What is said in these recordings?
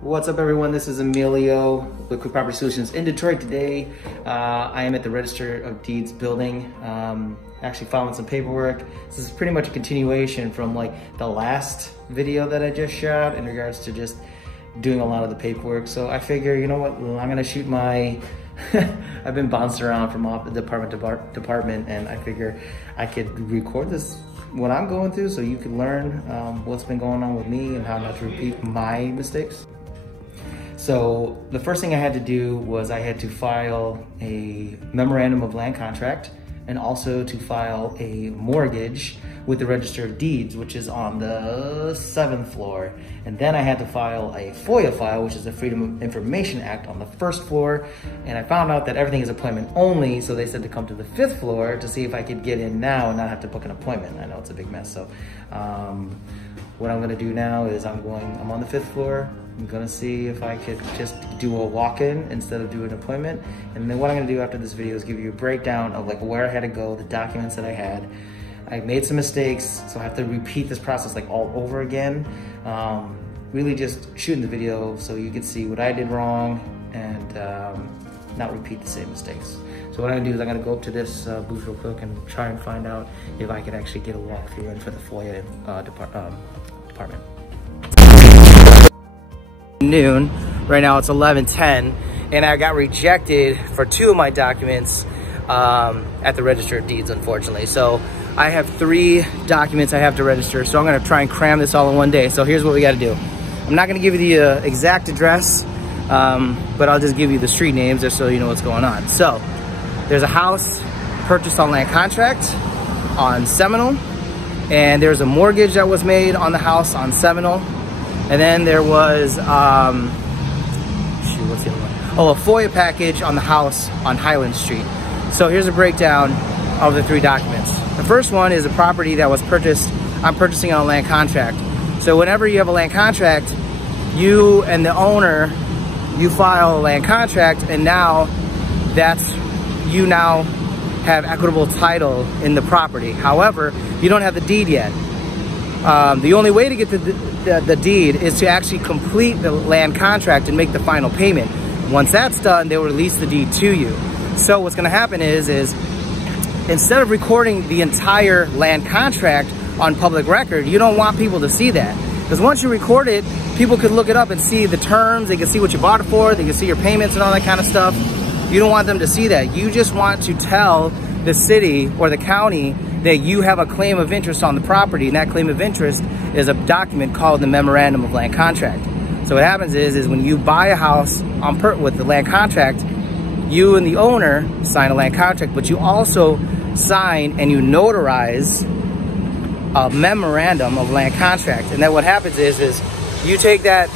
What's up, everyone? This is Emilio with Quick Property Solutions in Detroit today. I am at the Register of Deeds building, actually filing some paperwork. This is pretty much a continuation from like the last video that I just shot in regards to just doing a lot of the paperwork. So I figure, you know what, I'm gonna shoot my, I've been bouncing around from department to department, and I figure I could record this, what I'm going through, so you can learn what's been going on with me and how not to repeat my mistakes. So the first thing I had to do was I had to file a memorandum of land contract and also to file a mortgage with the Register of Deeds, which is on the 7th floor. And then I had to file a FOIA file, which is the Freedom of Information Act, on the 1st floor. And I found out that everything is appointment only, so they said to come to the 5th floor to see if I could get in now and not have to book an appointment. I know it's a big mess, so what I'm gonna do now is I'm on the 5th floor. I'm gonna see if I could just do a walk-in instead of do an appointment. And then what I'm gonna do after this video is give you a breakdown of like where I had to go, the documents that I had. I made some mistakes, so I have to repeat this process like all over again. Really just shooting the video so you can see what I did wrong and not repeat the same mistakes. So what I'm gonna do is I'm gonna go up to this booth real quick and try and find out if I could actually get a walkthrough in for the FOIA department. Noon. Right now it's 11:10, and I got rejected for 2 of my documents at the Register of Deeds, unfortunately. So I have 3 documents I have to register, so I'm gonna try and cram this all in one day. So here's what we gotta do. I'm not gonna give you the exact address, but I'll just give you the street names just so you know what's going on. So there's a house purchased on land contract on Seminole, and there's a mortgage that was made on the house on Seminole. And then there was, what's the other one? Oh, a FOIA package on the house on Highland Street. So here's a breakdown of the 3 documents. The first one is a property that was purchased, I'm purchasing on a land contract. So whenever you have a land contract, you and the owner, you file a land contract, and now you now have equitable title in the property. However, you don't have the deed yet. The only way to get the deed is to actually complete the land contract and make the final payment. Once that's done, they will release the deed to you. So what's gonna happen is instead of recording the entire land contract on public record, you don't want people to see that. Because once you record it, people could look it up and see the terms, they can see what you bought it for, they can see your payments and all that kind of stuff. You don't want them to see that. You just want to tell the city or the county that you have a claim of interest on the property, and that claim of interest is a document called the Memorandum of Land Contract. So what happens is when you buy a house with the land contract, you and the owner sign a land contract, but you also sign and you notarize a Memorandum of Land Contract. And then what happens is you take that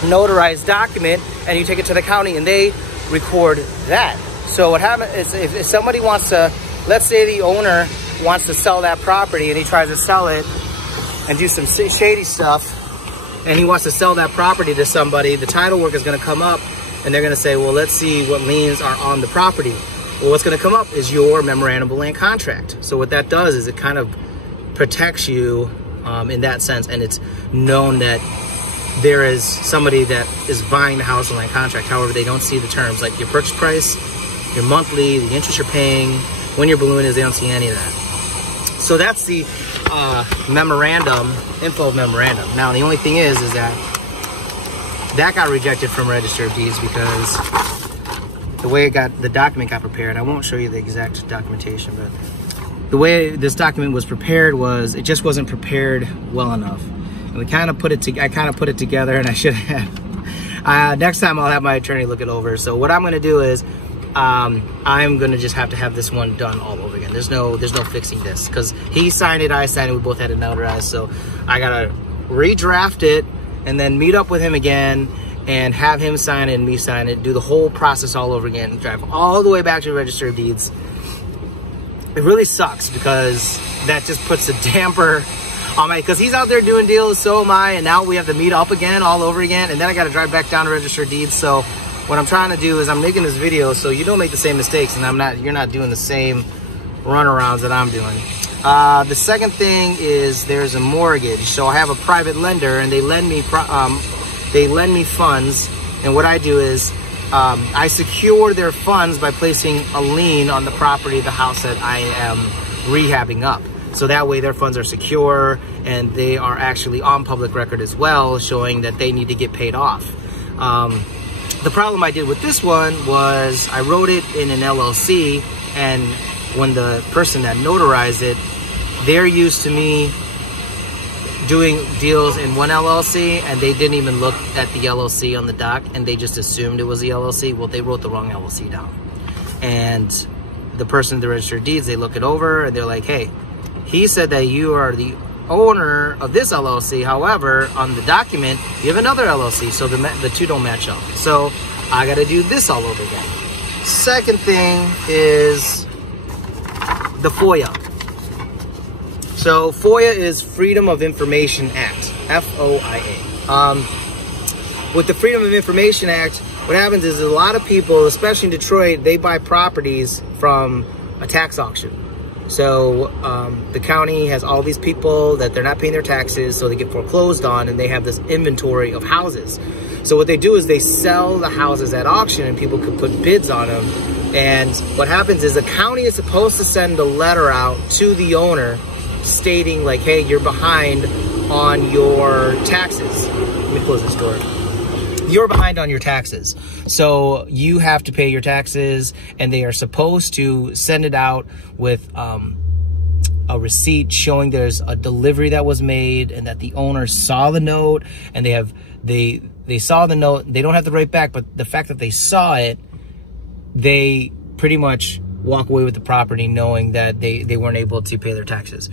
notarized document and you take it to the county and they record that. So what happens is if somebody wants to, let's say the owner wants to sell that property and he tries to sell it and do some shady stuff, and he wants to sell that property to somebody, the title work is going to come up and they're going to say, well, let's see what liens are on the property. Well, what's going to come up is your Memorandum of Land Contract. So what that does is it kind of protects you in that sense, and it's known that there is somebody that is buying the house on land contract. However, they don't see the terms like your purchase price, your monthly, the interest you're paying, when your balloon is, they don't see any of that. So that's the memorandum, info memorandum. Now, the only thing is that got rejected from Register of Deeds because the way the document got prepared, I won't show you the exact documentation, but the way this document was prepared was, it just wasn't prepared well enough. And I kind of put it together, and I should have, next time I'll have my attorney look it over. So what I'm gonna do is, I'm gonna just have to have this one done all over again. There's no fixing this, because he signed it, I signed it, we both had it notarized. So I gotta redraft it and then meet up with him again and have him sign it and me sign it, do the whole process all over again, and drive all the way back to the Register of Deeds. It really sucks because that just puts a damper on because he's out there doing deals, so am I, and now we have to meet up again all over again, and then I gotta drive back down to Register of Deeds. So what I'm trying to do is I'm making this video so you don't make the same mistakes, and you're not doing the same runarounds that I'm doing. The second thing is there's a mortgage. So I have a private lender, and they lend me they lend me funds, and what I do is I secure their funds by placing a lien on the property, the house that I am rehabbing up. So that way their funds are secure and they are actually on public record as well, showing that they need to get paid off. The problem I did with this one was I wrote it in an LLC, and when the person that notarized it, they're used to me doing deals in one LLC, and they didn't even look at the LLC on the doc, and they just assumed it was the LLC. Well, they wrote the wrong LLC down. And the person in the registered deeds, they look it over and they're like, hey, he said that you are the owner of this LLC. However, on the document, you have another LLC, so the two don't match up. So I got to do this all over again. Second thing is the FOIA. So FOIA is Freedom of Information Act, FOIA. With the Freedom of Information Act, what happens is a lot of people, especially in Detroit, they buy properties from a tax auction. So the county has all these people that they're not paying their taxes, so they get foreclosed on, and they have this inventory of houses. So what they do is they sell the houses at auction, and people can put bids on them. And what happens is the county is supposed to send a letter out to the owner stating like, hey, you're behind on your taxes. Let me close this door. You're behind on your taxes. So you have to pay your taxes, and they are supposed to send it out with a receipt showing there's a delivery that was made and that the owner saw the note, and they saw the note. They don't have to write back, but the fact that they saw it, they pretty much walk away with the property knowing that they weren't able to pay their taxes.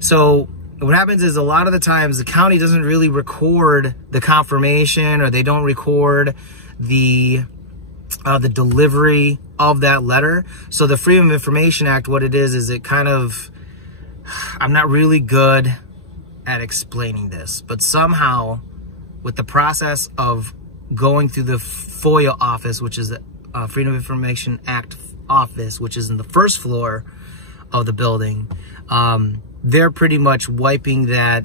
So what happens is a lot of the times the county doesn't really record the confirmation, or they don't record the delivery of that letter. So the Freedom of Information Act, what it is it kind of, I'm not really good at explaining this, but somehow with the process of going through the FOIA office, which is the Freedom of Information Act office, which is in the first floor of the building, they're pretty much wiping that.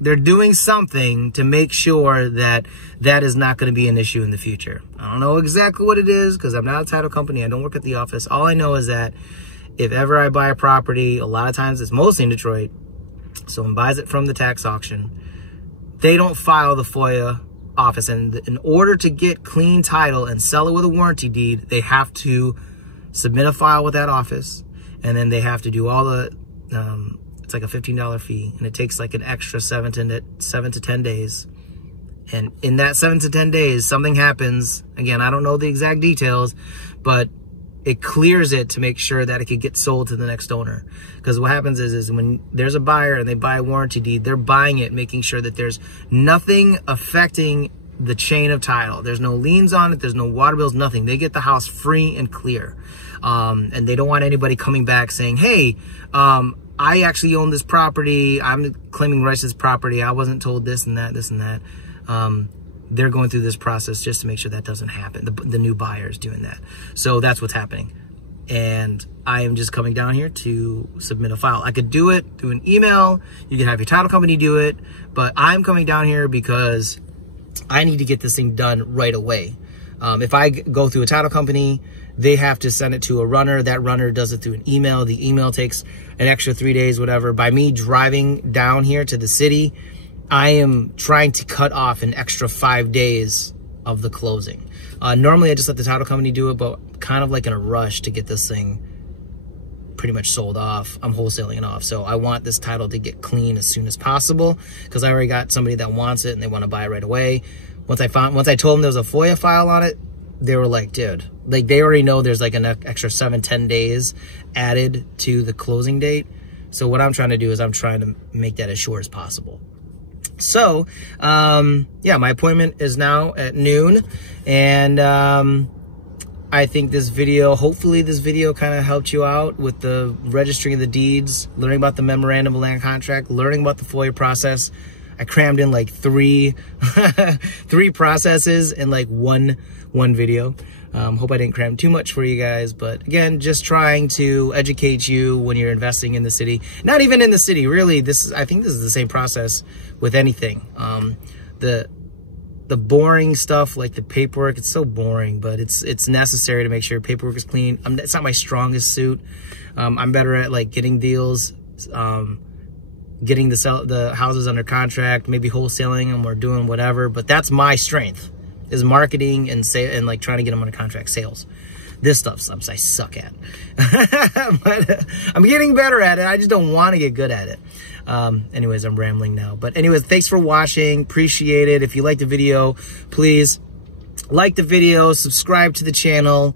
They're doing something to make sure that that is not going to be an issue in the future. I don't know exactly what it is because I'm not a title company. I don't work at the office. All I know is that if ever I buy a property, a lot of times it's mostly in Detroit, someone buys it from the tax auction, they don't file the FOIA office. And in order to get clean title and sell it with a warranty deed, they have to submit a file with that office, and then they have to do all the it's like a $15 fee, and it takes like an extra 7 to 10 days. And in that 7 to 10 days, something happens. Again, I don't know the exact details, but it clears it to make sure that it could get sold to the next owner. Because what happens is when there's a buyer and they buy a warranty deed, they're buying it, making sure that there's nothing affecting the chain of title. There's no liens on it. There's no water bills, nothing. They get the house free and clear. And they don't want anybody coming back saying, hey, I actually own this property. I'm claiming rights to this property. I wasn't told this and that, this and that. They're going through this process just to make sure that doesn't happen. The new buyer is doing that. So that's what's happening. And I am just coming down here to submit a file. I could do it through an email. You can have your title company do it. But I'm coming down here because I need to get this thing done right away. If I go through a title company, they have to send it to a runner. That runner does it through an email. The email takes an extra 3 days, whatever. By me driving down here to the city, I am trying to cut off an extra 5 days of the closing. Normally, I just let the title company do it, but kind of like in a rush to get this thing pretty much sold off. I'm wholesaling it off. So I want this title to get clean as soon as possible because I already got somebody that wants it and they want to buy it right away. Once I told them there was a FOIA file on it, they were like, dude, like they already know there's like an extra 7-10 days added to the closing date. So what I'm trying to do is I'm trying to make that as short as possible. So, yeah, my appointment is now at noon, and I think this video, hopefully this video kind of helped you out with the registering of the deeds, learning about the memorandum of land contract, learning about the FOIA process. I crammed in like three processes in like one video. Hope I didn't cram too much for you guys, but again, just trying to educate you when you're investing in the city. Not even in the city, really. I think this is the same process with anything. The the boring stuff, like the paperwork, it's so boring, but it's necessary to make sure paperwork is clean. It's not my strongest suit. I'm better at like getting deals, getting the houses under contract, maybe wholesaling them or doing whatever. But that's my strength, is marketing and like trying to get them under contract, sales. This stuff I suck at. But I'm getting better at it. I just don't want to get good at it. Anyways, I'm rambling now. But anyways, thanks for watching. Appreciate it. If you liked the video, please like the video, subscribe to the channel.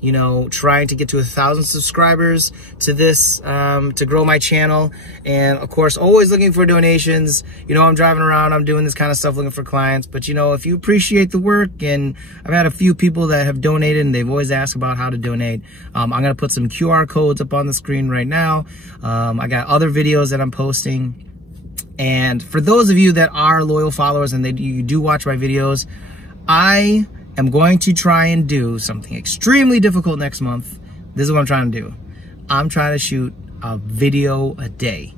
You know, trying to get to 1,000 subscribers to this, to grow my channel. And of course, always looking for donations. You know, I'm driving around, I'm doing this kind of stuff, looking for clients. But you know, if you appreciate the work, and I've had a few people that have donated and they've always asked about how to donate. I'm gonna put some QR codes up on the screen right now. I got other videos that I'm posting. And for those of you that are loyal followers and you do watch my videos, I am going to try and do something extremely difficult next month. This is what I'm trying to do. I'm trying to shoot a video a day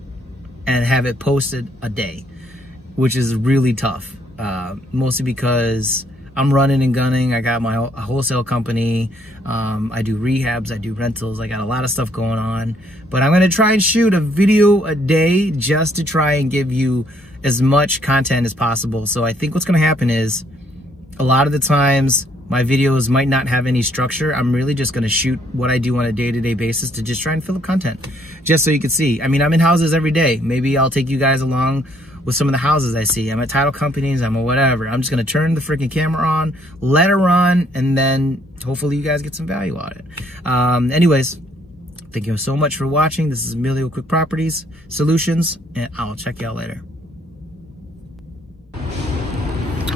and have it posted a day, which is really tough. Mostly because I'm running and gunning. I got my wholesale company. I do rehabs, I do rentals. I got a lot of stuff going on, but I'm gonna try and shoot a video a day just to try and give you as much content as possible. So I think what's gonna happen is, a lot of the times my videos might not have any structure. I'm really just gonna shoot what I do on a day-to-day basis to just try and fill up content, just so you can see. I mean, I'm in houses every day. Maybe I'll take you guys along with some of the houses I see. I'm at title companies, I'm at whatever. I'm just gonna turn the freaking camera on, let it run, and then hopefully you guys get some value out of it. Anyways, thank you so much for watching. This is Emilio Quick Properties Solutions, and I'll check y'all later.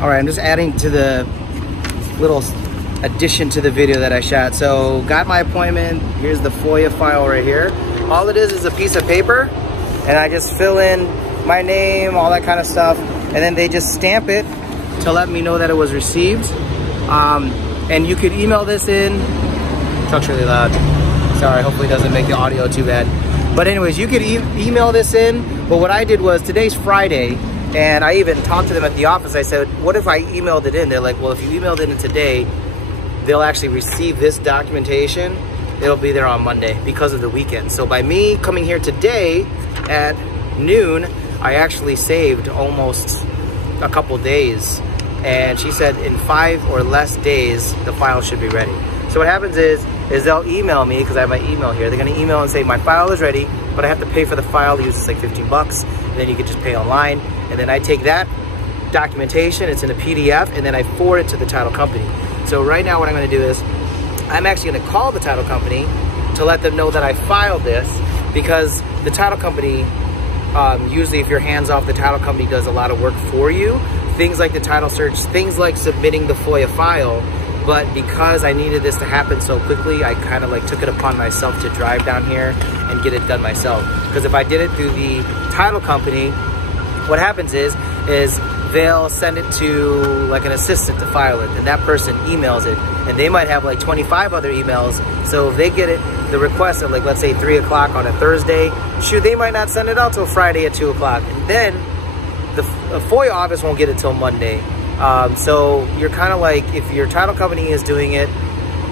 All right, I'm just adding to the little addition to the video that I shot. So got my appointment. Here's the FOIA file right here. All it is a piece of paper, and I just fill in my name, all that kind of stuff, and then they just stamp it to let me know that it was received. And you could email this in. Talk's really loud. Sorry, hopefully it doesn't make the audio too bad. But anyways, you could email this in. But what I did was, today's Friday, and I even talked to them at the office. I said, what if I emailed it in? They're like, well, if you emailed it in today, they'll actually receive this documentation. It'll be there on Monday because of the weekend. So by me coming here today at noon, I actually saved almost a couple days. And she said in 5 or less days, the file should be ready. So what happens is they'll email me, because I have my email here. They're gonna email and say, my file is ready, but I have to pay for the file. They use this like 15 bucks. And then you can just pay online. And then I take that documentation, it's in a PDF, and then I forward it to the title company. So right now what I'm gonna do is, I'm actually gonna call the title company to let them know that I filed this, because the title company, usually if you're hands off, the title company does a lot of work for you. Things like the title search, things like submitting the FOIA file. But because I needed this to happen so quickly, I kind of like took it upon myself to drive down here and get it done myself. Because if I did it through the title company, what happens is they'll send it to like an assistant to file it, and that person emails it, and they might have like 25 other emails. So if they get it, the request at like, let's say 3 o'clock on a Thursday, shoot, they might not send it out till Friday at 2 o'clock. And then the FOIA office won't get it till Monday. So you're kind of like, if your title company is doing it,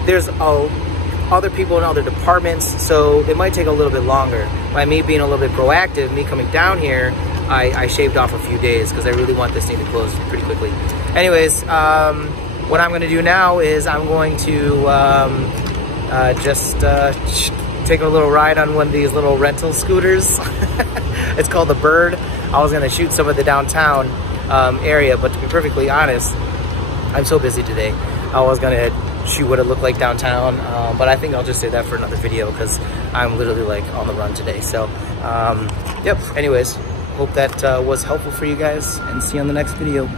there's other people in other departments, so it might take a little bit longer. By me being a little bit proactive, me coming down here, I shaved off a few days because I really want this thing to close pretty quickly. Anyways, what I'm going to do now is I'm going to just take a little ride on one of these little rental scooters. It's called the Bird. I was going to shoot some of the downtown area, but to be perfectly honest, I'm so busy today. I was going to shoot what it looked like downtown, but I think I'll just save that for another video because I'm literally like on the run today. So yep, anyways, hope that was helpful for you guys, and see you on the next video.